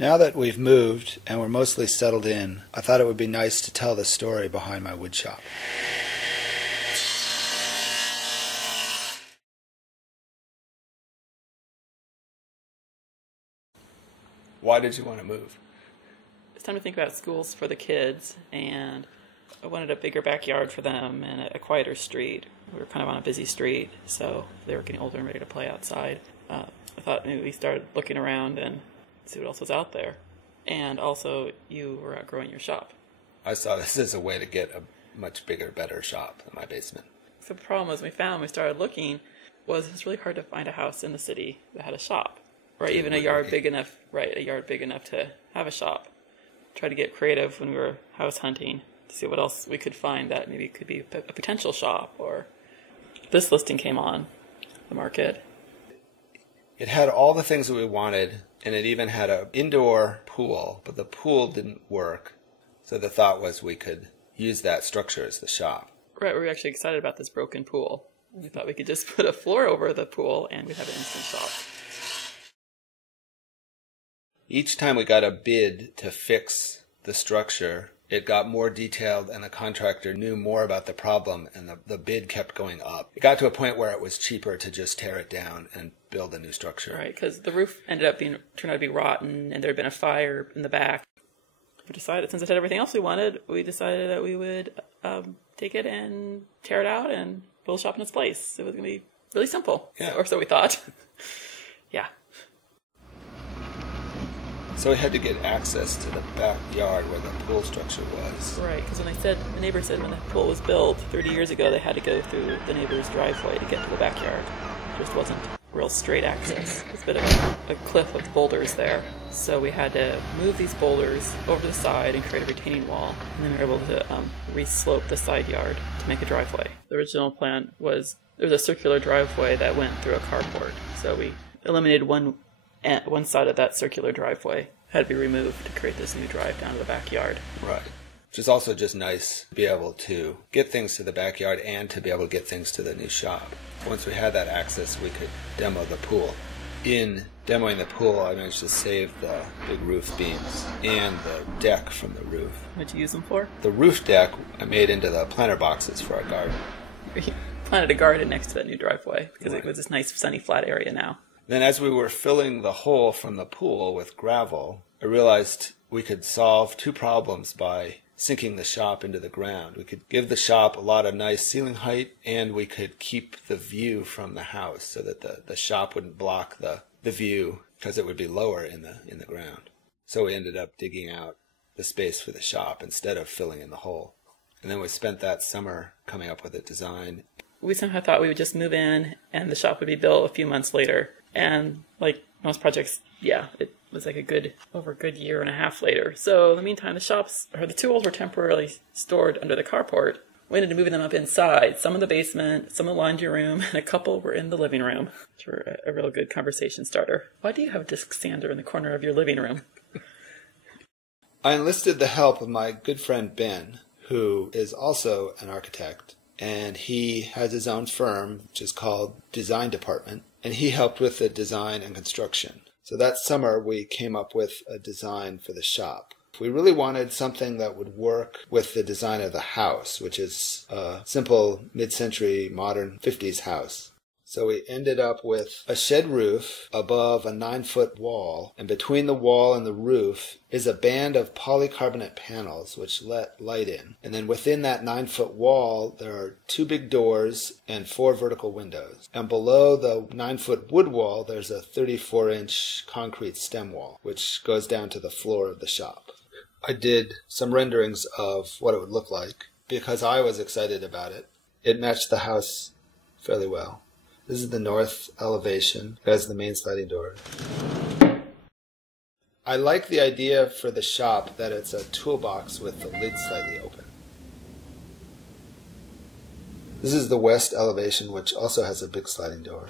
Now that we've moved and we're mostly settled in, I thought it would be nice to tell the story behind my woodshop. Why did you want to move? It's time to think about schools for the kids, and I wanted a bigger backyard for them and a quieter street. We were kind of on a busy street, so they were getting older and ready to play outside. I thought maybe we started looking around and see what else was out there. And also, you were outgrowing your shop. I saw this as a way to get a much bigger, better shop in my basement. So the problem was we started looking, was it's really hard to find a house in the city that had a shop. Right, even a yard big enough, to have a shop. Tried to get creative when we were house hunting to see what else we could find that maybe could be a potential shop. Or this listing came on the market. It had all the things that we wanted, and it even had an indoor pool, but the pool didn't work. So the thought was we could use that structure as the shop. Right, we were actually excited about this broken pool. We thought we could just put a floor over the pool and we'd have an instant shop. Each time we got a bid to fix the structure, it got more detailed and the contractor knew more about the problem, and the bid kept going up. It got to a point where it was cheaper to just tear it down and build a new structure. Right, because the roof turned out to be rotten, and there had been a fire in the back. We decided, since it had everything else we wanted, we decided that we would take it and tear it out and build a shop in its place. It was going to be really simple, yeah. Or so we thought. Yeah. So we had to get access to the backyard where the pool structure was. Right, because the neighbor said when the pool was built 30 years ago, they had to go through the neighbor's driveway to get to the backyard. It just wasn't real straight access. There's a bit of a cliff of boulders there. So we had to move these boulders over the side and create a retaining wall. And then we were able to re-slope the side yard to make a driveway. The original plan was there was a circular driveway that went through a carport. So we eliminated one side of that circular driveway. Had to be removed to create this new drive down to the backyard. Right. Which is also just nice to be able to get things to the backyard and to be able to get things to the new shop. Once we had that access, we could demo the pool. In demoing the pool, I managed to save the big roof beams and the deck from the roof. What'd you use them for? The roof deck I made into the planter boxes for our garden. We planted a garden next to that new driveway because It was this nice sunny flat area now. Then as we were filling the hole from the pool with gravel, I realized we could solve two problems by sinking the shop into the ground. We could give the shop a lot of nice ceiling height, and we could keep the view from the house so that the shop wouldn't block the view because it would be lower in the ground. So we ended up digging out the space for the shop instead of filling in the hole. And then we spent that summer coming up with a design. We somehow thought we would just move in and the shop would be built a few months later. And like most projects, it was like over a good year and a half later. So in the meantime, the tools were temporarily stored under the carport. We ended up moving them up inside, some in the basement, some in the laundry room, and a couple were in the living room, which were a real good conversation starter. Why do you have a disc sander in the corner of your living room? I enlisted the help of my good friend Ben, who is also an architect, and he has his own firm, which is called Design Department. And he helped with the design and construction. So that summer we came up with a design for the shop. We really wanted something that would work with the design of the house, which is a simple mid-century modern 50s house. So we ended up with a shed roof above a 9-foot wall, and between the wall and the roof is a band of polycarbonate panels which let light in. And then within that 9-foot wall there are 2 big doors and 4 vertical windows. And below the 9-foot wood wall there's a 34-inch concrete stem wall which goes down to the floor of the shop. I did some renderings of what it would look like because I was excited about it. It matched the house fairly well. This is the north elevation. It has the main sliding door. I like the idea for the shop that it's a toolbox with the lid slightly open. This is the west elevation, which also has a big sliding door.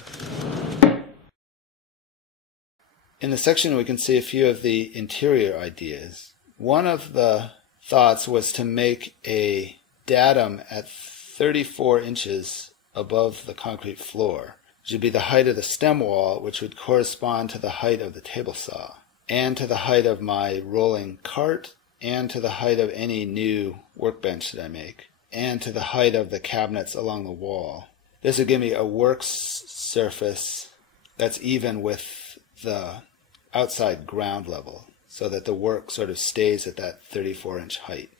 In the section we can see a few of the interior ideas. One of the thoughts was to make a datum at 34 inches above the concrete floor, which would be the height of the stem wall, which would correspond to the height of the table saw. and to the height of my rolling cart, and to the height of any new workbench that I make, and to the height of the cabinets along the wall. This would give me a work surface that's even with the outside ground level, so that the work sort of stays at that 34-inch height.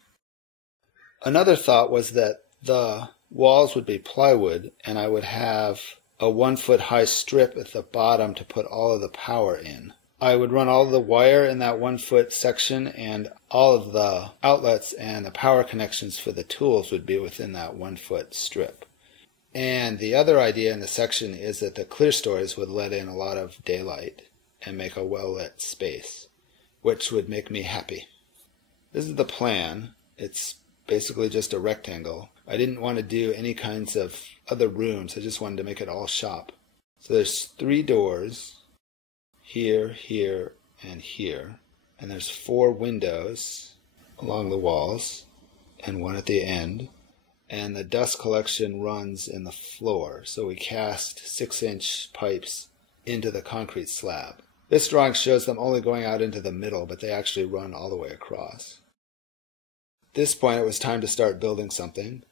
Another thought was that the walls would be plywood, and I would have a 1-foot high strip at the bottom to put all of the power in. I would run all of the wire in that 1-foot section, and all of the outlets and the power connections for the tools would be within that 1-foot strip. And the other idea in the section is that the clerestories would let in a lot of daylight and make a well-lit space, which would make me happy. This is the plan. It's basically just a rectangle. I didn't want to do any kinds of other rooms. I just wanted to make it all shop. So there's 3 doors, here, here, and here. And there's 4 windows along the walls and 1 at the end. And the dust collection runs in the floor. So we cast 6-inch pipes into the concrete slab. This drawing shows them only going out into the middle, but they actually run all the way across. At this point, it was time to start building something.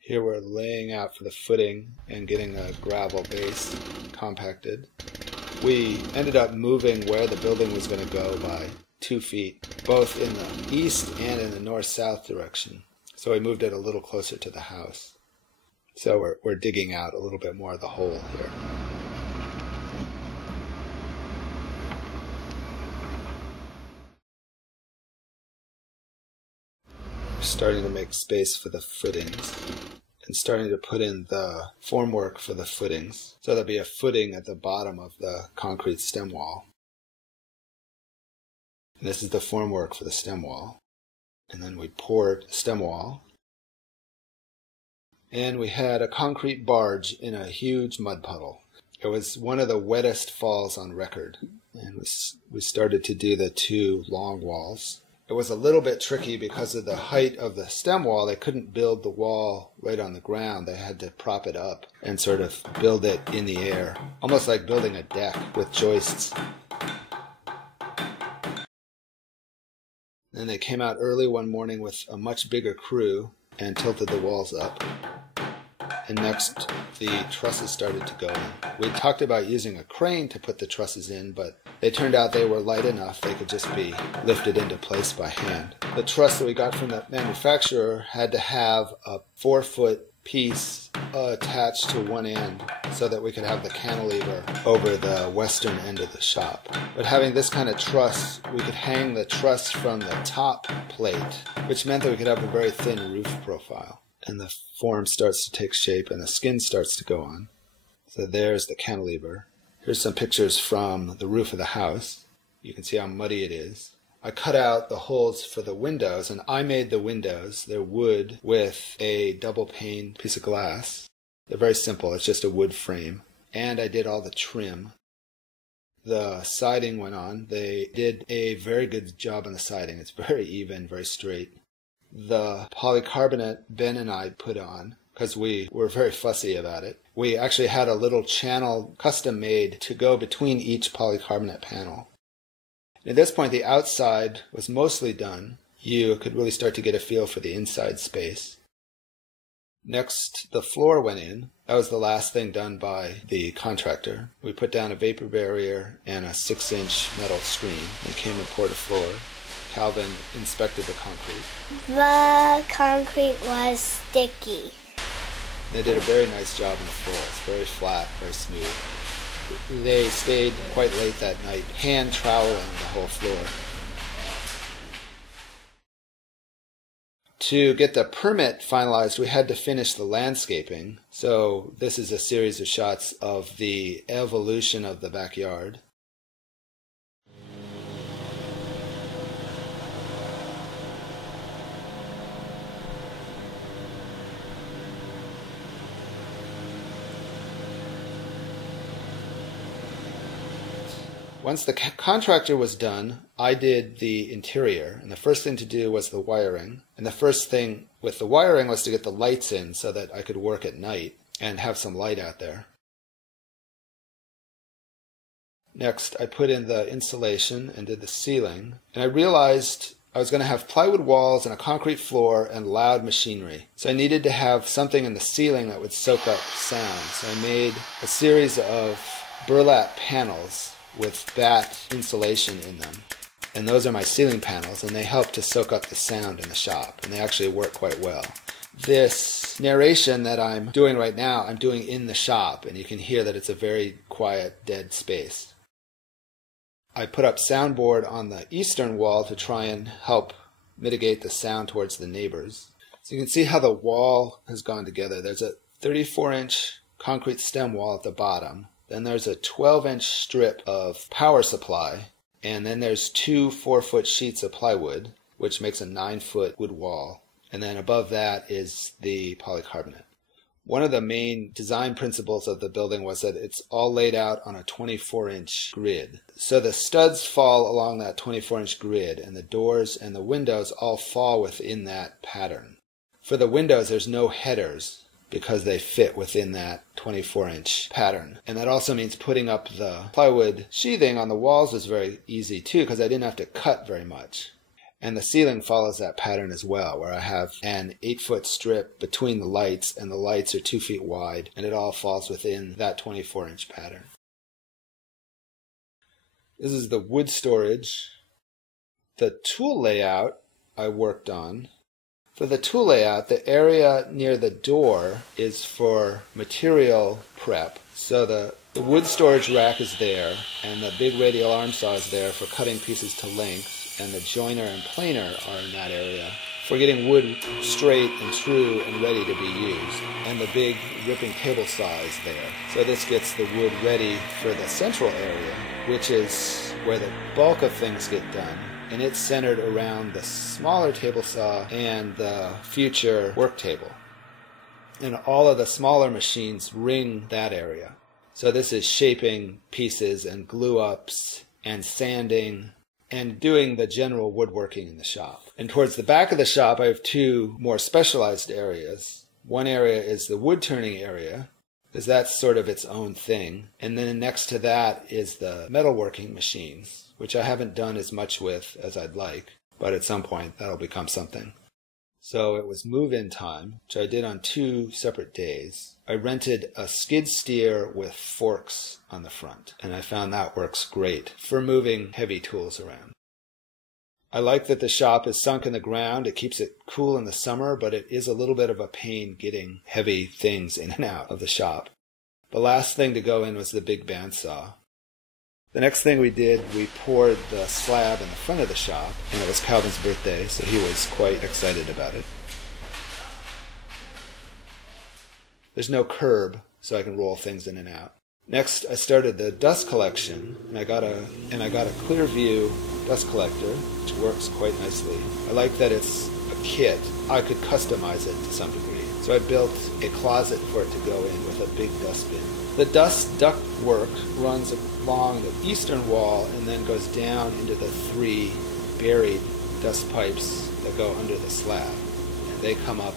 Here we're laying out for the footing and getting a gravel base compacted. We ended up moving where the building was going to go by 2 feet, both in the east and in the north-south direction. So we moved it a little closer to the house. So we're digging out a little bit more of the hole here. Starting to make space for the footings and starting to put in the formwork for the footings. So there'll be a footing at the bottom of the concrete stem wall. And this is the formwork for the stem wall. And then we poured the stem wall. And we had a concrete barge in a huge mud puddle. It was one of the wettest falls on record. And we started to do the 2 long walls. It was a little bit tricky because of the height of the stem wall. They couldn't build the wall right on the ground. They had to prop it up and sort of build it in the air, almost like building a deck with joists. Then they came out early one morning with a much bigger crew and tilted the walls up. And next, the trusses started to go in. We talked about using a crane to put the trusses in, but it turned out they were light enough they could just be lifted into place by hand. The truss that we got from the manufacturer had to have a 4-foot piece attached to one end so that we could have the cantilever over the western end of the shop. But having this kind of truss, we could hang the truss from the top plate, which meant that we could have a very thin roof profile. And the form starts to take shape and the skin starts to go on. So there's the cantilever. Here's some pictures from the roof of the house. You can see how muddy it is. I cut out the holes for the windows, and I made the windows. They're wood with a double pane piece of glass. They're very simple. It's just a wood frame. And I did all the trim. The siding went on. They did a very good job on the siding. It's very even, very straight. The polycarbonate Ben and I put on, because we were very fussy about it. We actually had a little channel custom made to go between each polycarbonate panel. And at this point, the outside was mostly done. You could really start to get a feel for the inside space. Next, the floor went in. That was the last thing done by the contractor. We put down a vapor barrier and a 6-inch metal screen. They came and poured a floor. Calvin inspected the concrete. The concrete was sticky. They did a very nice job on the floor. It's very flat, very smooth. They stayed quite late that night, hand troweling the whole floor. To get the permit finalized, we had to finish the landscaping. So this is a series of shots of the evolution of the backyard. Once the contractor was done, I did the interior, and the first thing to do was the wiring. And the first thing with the wiring was to get the lights in so that I could work at night and have some light out there. Next, I put in the insulation and did the ceiling. And I realized I was going to have plywood walls and a concrete floor and loud machinery. So I needed to have something in the ceiling that would soak up sound. So I made a series of burlap panels with that insulation in them. And those are my ceiling panels, and they help to soak up the sound in the shop. And they actually work quite well. This narration that I'm doing right now, I'm doing in the shop, and you can hear that it's a very quiet, dead space. I put up soundboard on the eastern wall to try and help mitigate the sound towards the neighbors. So you can see how the wall has gone together. There's a 34-inch concrete stem wall at the bottom. Then there's a 12-inch strip of power supply. And then there's two 4-foot sheets of plywood, which makes a 9-foot wood wall. And then above that is the polycarbonate. One of the main design principles of the building was that it's all laid out on a 24-inch grid. So the studs fall along that 24-inch grid, and the doors and the windows all fall within that pattern. For the windows, there's no headers because they fit within that 24-inch pattern. And that also means putting up the plywood sheathing on the walls was very easy too, because I didn't have to cut very much. And the ceiling follows that pattern as well, where I have an 8-foot strip between the lights, and the lights are 2 feet wide, and it all falls within that 24-inch pattern. This is the wood storage. The tool layout I worked on. For the tool layout, the area near the door is for material prep. So the wood storage rack is there, and the big radial arm saw is there for cutting pieces to length. And the joiner and planer are in that area for getting wood straight and true and ready to be used. And the big ripping table saw is there. So this gets the wood ready for the central area, which is where the bulk of things get done. And it's centered around the smaller table saw and the future work table. And all of the smaller machines ring that area. So this is shaping pieces and glue ups and sanding and doing the general woodworking in the shop. And towards the back of the shop, I have two more specialized areas. One area is the wood turning area, because that's sort of its own thing. And then next to that is the metalworking machines, which I haven't done as much with as I'd like, but at some point that'll become something. So it was move-in time, which I did on 2 separate days. I rented a skid steer with forks on the front, and I found that works great for moving heavy tools around. I like that the shop is sunk in the ground. It keeps it cool in the summer, but it is a little bit of a pain getting heavy things in and out of the shop. The last thing to go in was the big bandsaw. The next thing we did, we poured the slab in the front of the shop, and it was Calvin's birthday, so he was quite excited about it. There's no curb, so I can roll things in and out. Next, I started the dust collection, and I got a clear view dust collector, which works quite nicely. I like that it's a kit. I could customize it to some degree. So I built a closet for it to go in with a big dustbin. The dust duct work runs along the eastern wall and then goes down into the 3 buried dust pipes that go under the slab. And they come up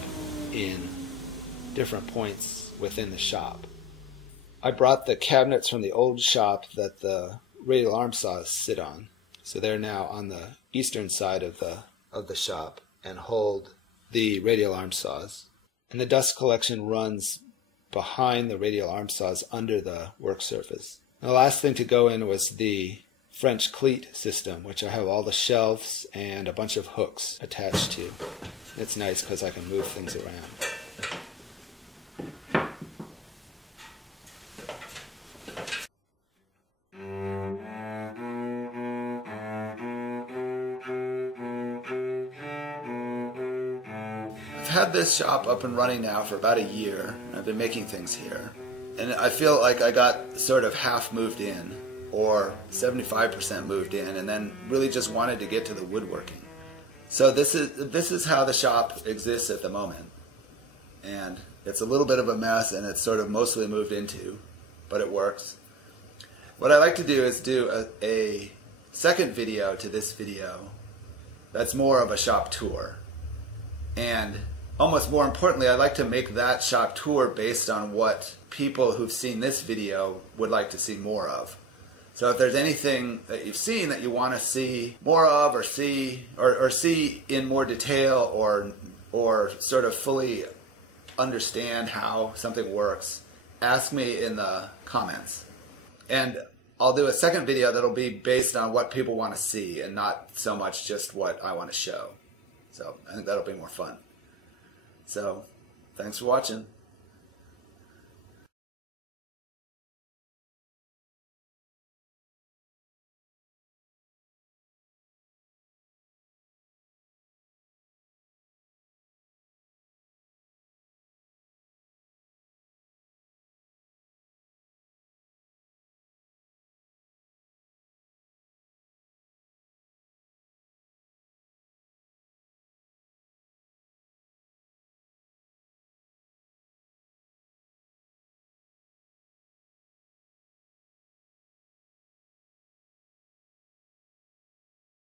in different points within the shop. I brought the cabinets from the old shop that the radial arm saws sit on. So they're now on the eastern side of the shop and hold the radial arm saws. And the dust collection runs behind the radial arm saws under the work surface. And the last thing to go in was the French cleat system, which I have all the shelves and a bunch of hooks attached to. It's nice because I can move things around. I've had this shop up and running now for about a year, and I've been making things here. And I feel like I got sort of half moved in, or 75% moved in, and then really just wanted to get to the woodworking. So this is how the shop exists at the moment. And it's a little bit of a mess, and it's sort of mostly moved into, but it works. What I like to do is do a second video to this video that's more of a shop tour. And almost more importantly, I'd like to make that shop tour based on what people who've seen this video would like to see more of. So if there's anything that you've seen that you want to see more of, or see in more detail, or sort of fully understand how something works, ask me in the comments. And I'll do a second video that'll be based on what people want to see and not so much just what I want to show. So I think that'll be more fun. So thanks for watching.